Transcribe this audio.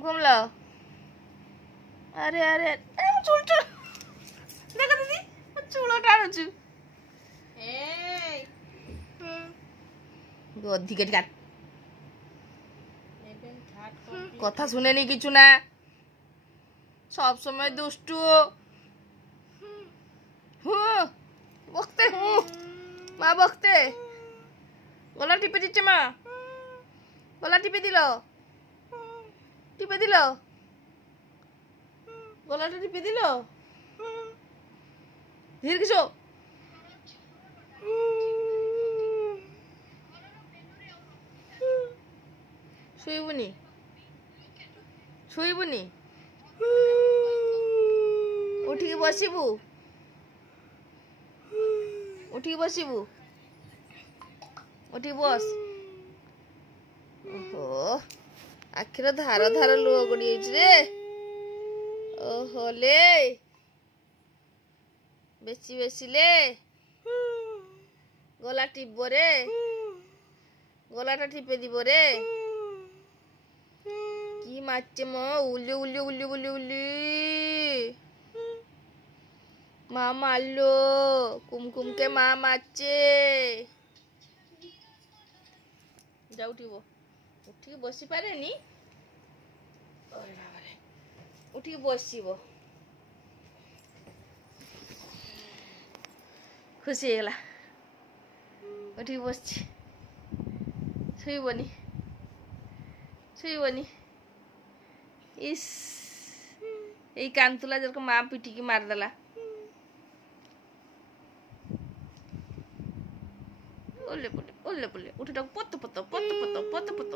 घूम लो। अरे अरे चुल चुल देखो दीदी चूल टाणुचु अधिक कथा शुनेनी किचु ना सब समय दुष्टु बकते हूँ माँ बकते गला टिपे दिच्छे माँ गला टिपे दिल गलाटा टिपे दिल धीरे किसो शुइबुनी शुइबुनी उठिकी बसिबु उठिकी बसिबु उठिकी बस। ओहो आखिर धार धार लुह गड़ी रे। ओहो ले बेसी बेसी ले गला टिपब रे गलाटा टिपे दिब रे कि मारছে म उल्ली उल्ली उल्ली उल्ली उल्ली মা মারলো কুমকুমকে মা মারছে। যা উঠিব উঠিকি বসি পারেনি উঠিকি বসিব খুশি হয়ে উঠিকি বসছি শুইবনি শুইবনি ইস এই কানতুলা যেরকম মা পিটিকি মারদেলা ওলে বলে উঠে পত পত পত পত পত পত